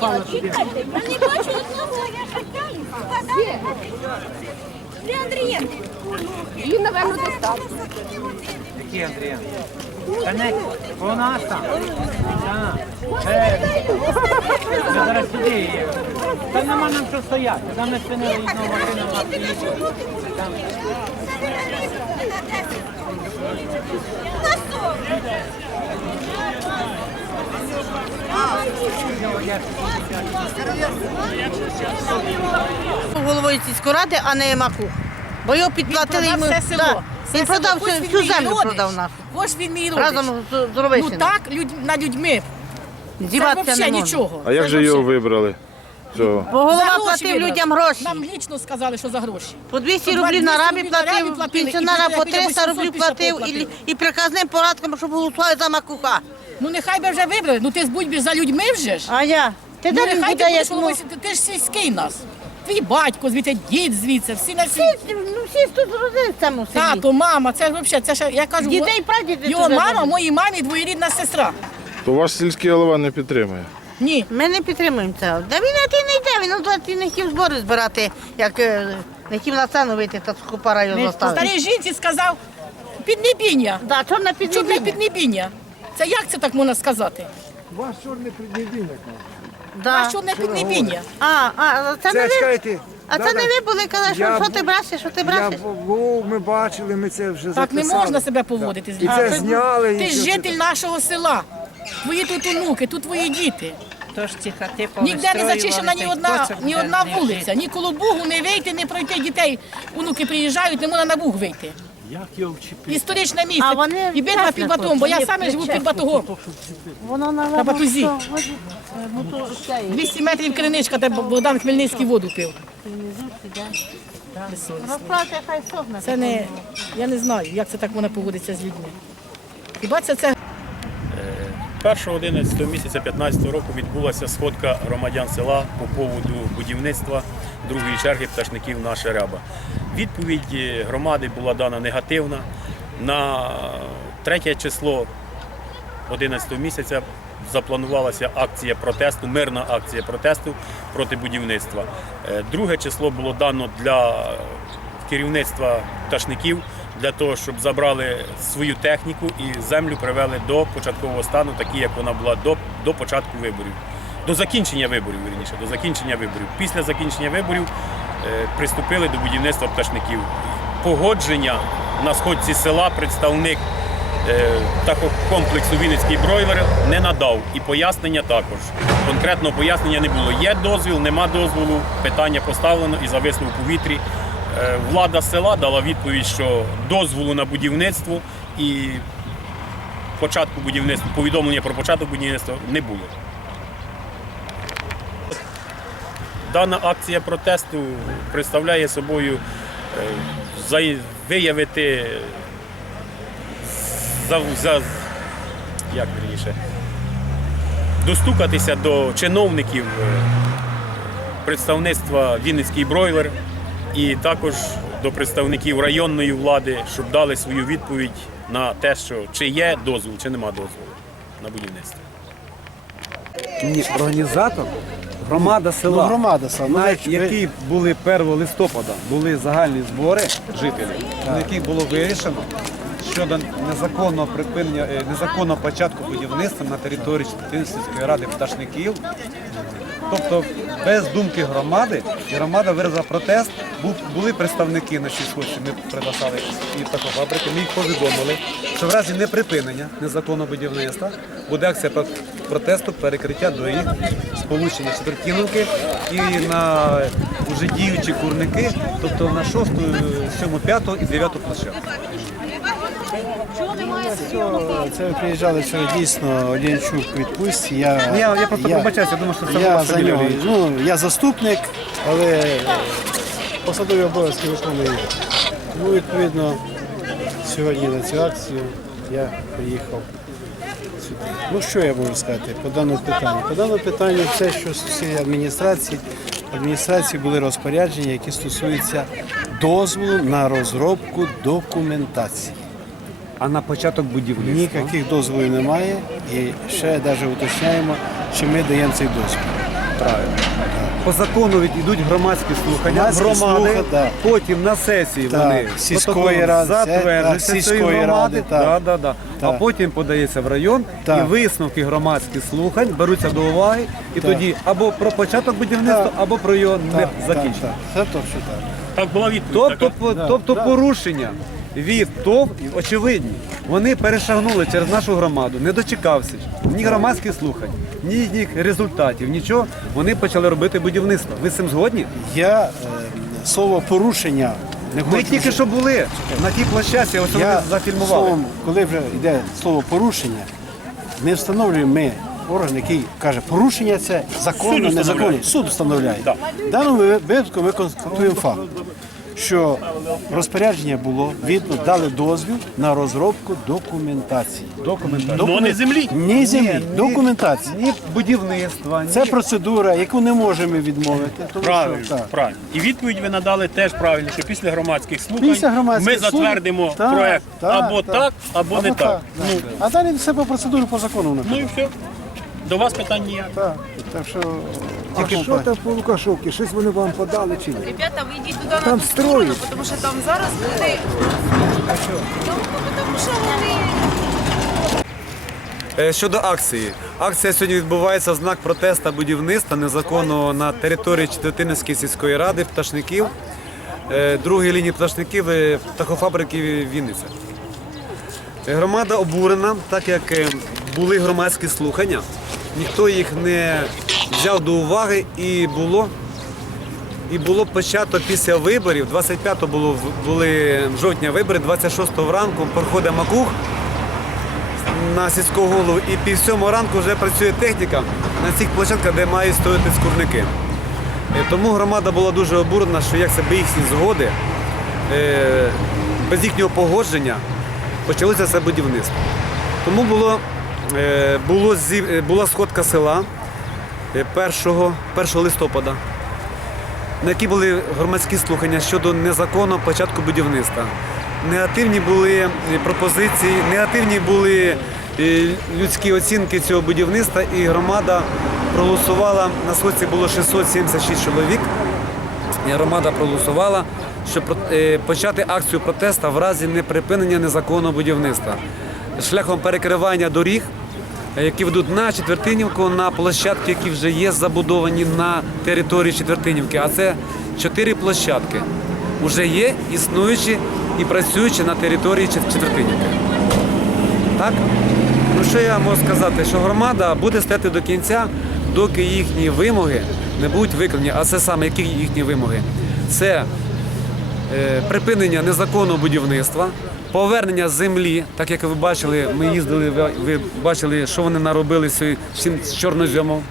Я чекайте. Я не бачу одного. Де? Де Андрієнко? Він, напевно, достав. Який Андріян? Та не, у нас там. Так. Е, зараз сюди. Та нема нам що стояти. Там не спинили одного машина. Там. Головою сільської ради, а не Макух. Бо його підплатили продав йому. все село. Все Він продав село. Ось всю, він всю мій землю родич. продав нашу. Ось він мій родич. Разом з, з Ну так, людь, над людьми. Це взагалі можна. нічого. А як Це же його вообще. вибрали? Цього? Бо голова За гроші платив вибрали. людям гроші. Нам лічно сказали, що за гроші. По 200 По рублів на 200 рабі рублів на рабі платив, платили, і пенсіонера по біля 300 рублів платив і, платили. і приказним порадком, щоб голосували за Макуха. Ну нехай би вже вибрали. Ну ти ж будь за людьми вже ж. А я? Ти Ну нехай ти будеш ну, ти, ти ж сільський нас. Твій батько звідти, дід звідси, всі на всі. всі, ну, всі тут родини в цьому селі. Тато, мама, це взагалі, це ще, я кажу, Дітей, прадіди його туди мама, моїй мамі двоєрідна сестра. То ваш сільський голова не підтримує. Ні. Ми не підтримуємо цього. Да він а ти не йде, він і не хотів збори збирати, як е, не хотів на сцену вийти, та скупара його заставити. Старій жінці сказав, піднебіння. Да, чорна Чорне підвідня. піднебіння. Це як це так можна сказати? Да. А чорне піднебіння? А, а, це, не Це ви? чекайте. А це не ви були, казали, що, Я що бу- ти брешеш, що ти Я був, ми бачили, ми це вже Так не можна себе поводити з І це Ти- зняли, Ти і ж все житель нашого села. Твої тут онуки, тут твої діти. Тож ці хати Ніде не зачищена ні одна, ні одна вулиця, ні коло Бугу не вийти, не пройти дітей. Онуки приїжджають, не можна на Буг вийти. Як його вчепити? Історичне місце. А вони і битва під Батогом, бо я саме живу під Батогом. Воно на, На Батузі. Ну, то, це, 200 метрів криничка, де Богдан Хмельницький воду пив. Розправте, хай сохне. Це не, я не знаю, як це так можна поводитися з людьми. Хіба це це 1.11 місяця 15 року відбулася сходка громадян села по поводу будівництва другої черги пташників наша ряба. Відповідь громади була дана негативна. На третє число 11 місяця запланувалася акція протесту, мирна акція протесту проти будівництва. Е, Друге число було дано для керівництва пташників для того, щоб забрали свою техніку і землю привели до початкового стану, такі як вона була до, до початку виборів. До закінчення виборів, вірніше, до закінчення виборів. Після закінчення виборів приступили до будівництва пташників. Погодження на сходці села представник е, комплексу Вінницький бройлер не надав. І пояснення також. Конкретного пояснення не було. Є дозвіл, нема дозволу, питання поставлено і зависло в повітрі. Е, Влада села дала відповідь, що дозволу на будівництво і початку будівництва, повідомлення про початок будівництва не було. Дана акція протесту представляє собою е, виявити за, за як вірніше, достукатися до чиновників е, представництва Вінницький бройлер і також до представників районної влади, щоб дали свою відповідь на те, що чи є дозвіл, чи нема дозволу на будівництво. Ні, організатор, громада села. Ну, громада села. Ну, ви- які були 1 листопада, були загальні збори жителів, на яких було вирішено щодо незаконного припинення, е, незаконного початку будівництва на території Читинської ради пташників. Тобто без думки громади, і громада виразила протест. Були представники на сільськості, ми приглашали і такої фабрики. Ми їх повідомили, що в разі неприпинення незаконного будівництва буде акція протесту, перекриття доріг, сполучення четвертіновки і на вже діючі курники, тобто на 6, 7, 5 і 9 площадку. Це ви приїжджали вчора дійсно Олєнчук відпустці. Я, Я, я просто пробачаюся, я думаю, що це я за нього. Ну, я заступник, але посадові обов'язки виконую. Тому відповідно сьогодні на цю акцію я приїхав сюди. Ну що я можу сказати по даному питанню? По даному питанню все, що стосується адміністрації, адміністрації були розпорядження, які стосуються дозволу на розробку документації. А на початок будівництва? Ніяких дозволів немає. І ще навіть уточняємо, чи ми даємо цей дозвіл. Правильно. По закону від- йдуть громадські слухання, Громадські громади, слуха, да. потім на сесії Так, вони сільської протоколом ради, це, затверджуються цієї сільської громади, ради, так. Да, да, да. а Так. потім подається в район, Так. і висновки громадських слухань беруться до уваги, і Так. тоді або про початок будівництва, Так. або про його Так, не так, закінчення. так. Це точно так. Так була відповідь. Тобто, така. по- тобто порушення від ТОВ очевидні. Вони перешагнули через нашу громаду, не дочекався ні громадських слухань, ні їх результатів, нічого. Вони почали робити будівництво. Ви з цим згодні? Я е, слово порушення не Ми тільки що були на тій площадці, ось вони зафільмували. словом, коли вже йде слово порушення, не встановлюємо ми орган, який каже, порушення це законно, незаконно. Суд встановляє. В даному випадку ми констатуємо факт, що розпорядження було, відно дали дозвіл на розробку документації. Документація. Ну, не землі. Ні землі, документації. Ні будівництва, ні Це процедура, яку не можемо відмовити. Тому Правильно, що, так. правильно. І відповідь ви надали теж правильно, що після громадських слухань Після громадських ми затвердимо Так, проект так, або так. так, або, не так. Ну, а далі все по процедурі, по закону. Ну і все. До вас питань ніяких. Так, так що Тільки що там по Лукашовці? Щось вони вам подали чи ні? Ребята, ви йдіть туди на Там ту сторону, тому що там зараз буде. Ну, тому що вони Е, Щодо акції. Акція сьогодні відбувається в знак протесту будівництва незаконного на території Четвертинівської сільської ради пташників, е, другої лінії пташників е, птахофабрики Вінниця. Е, Громада обурена, так як е, були громадські слухання, ніхто їх не взяв до уваги і було. І було почато після виборів, 25-го було, були жовтня вибори, 26-го вранку проходить Макух, на сільського голову і пів сьомого ранку вже працює техніка на цих площадках, де мають стояти скурники. Е, Тому громада була дуже обурена, що як це без їхні згоди, е, без їхнього погодження почалося це будівництво. Тому було, було, е, була сходка села е, 1, 1 листопада, на якій були громадські слухання щодо незаконного початку будівництва. Негативні були е, пропозиції, негативні були е, людські оцінки цього будівництва, і громада проголосувала. На сходці було 676 чоловік. Громада проголосувала, щоб е, почати акцію протесту в разі неприпинення незаконного будівництва шляхом перекривання доріг, е, які ведуть на Четвертинівку, на площадки, які вже є забудовані на території Четвертинівки. А це чотири площадки. Вже є існуючі і працюючі на території Четвертинівки. Так? Ну що я можу сказати, що громада буде стояти до кінця, доки їхні вимоги не будуть виконані. А це саме які їхні вимоги? Це е, припинення незаконного будівництва, повернення землі, так як ви бачили, ми їздили, ви, бачили, що вони наробили з чорноземом.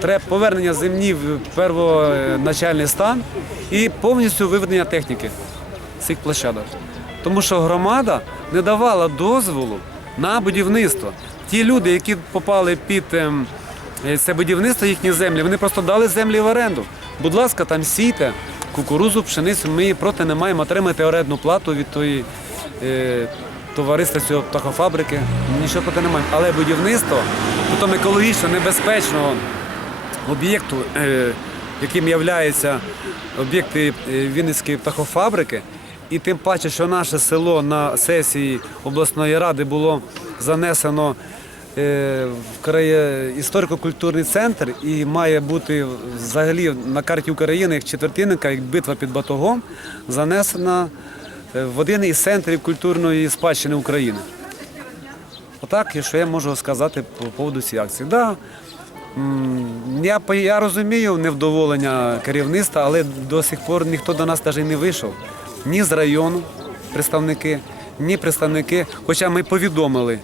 Треба повернення землі в первоначальний стан і повністю виведення техніки з цих площадок. Тому що громада не давала дозволу на будівництво. Ті люди, які попали під ем, е, це будівництво їхні землі, вони просто дали землі в оренду. Будь ласка, там сійте кукурузу, пшеницю. Ми проти не маємо отримати орендну плату від тої товариства цього птахофабрики. Нічого проти не маємо. Але будівництво, потім екологічно небезпечного об'єкту, е, яким є об'єкти е, Вінницької птахофабрики, і тим паче, що наше село на сесії обласної ради було занесено е, в історико-культурний центр і має бути взагалі на карті України як четвертинника, як битва під Батогом, занесена е, в один із центрів культурної спадщини України. Отак, що я можу сказати по поводу цієї акції. Да, я, я розумію невдоволення керівництва, але до сих пор ніхто до нас навіть не вийшов. Ні з району представники, ні представники. Хоча ми повідомили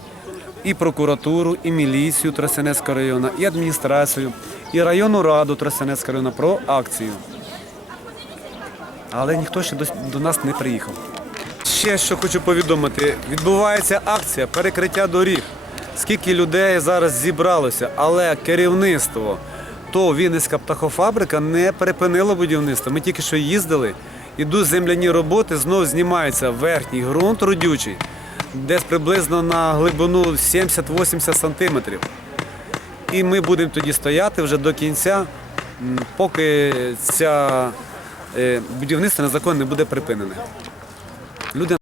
і прокуратуру, і міліцію Тростянецького району, і адміністрацію, і районну раду Тростянецького району про акцію. Але ніхто ще до, до нас не приїхав. Ще що хочу повідомити: відбувається акція перекриття доріг. Скільки людей зараз зібралося, але керівництво то Вінницька птахофабрика не перепинило будівництво. Ми тільки що їздили, ідуть земляні роботи, знову знімається верхній ґрунт родючий, десь приблизно на глибину 70-80 сантиметрів. І ми будемо тоді стояти вже до кінця, поки ця е, будівництво незаконне не буде припинене. Люди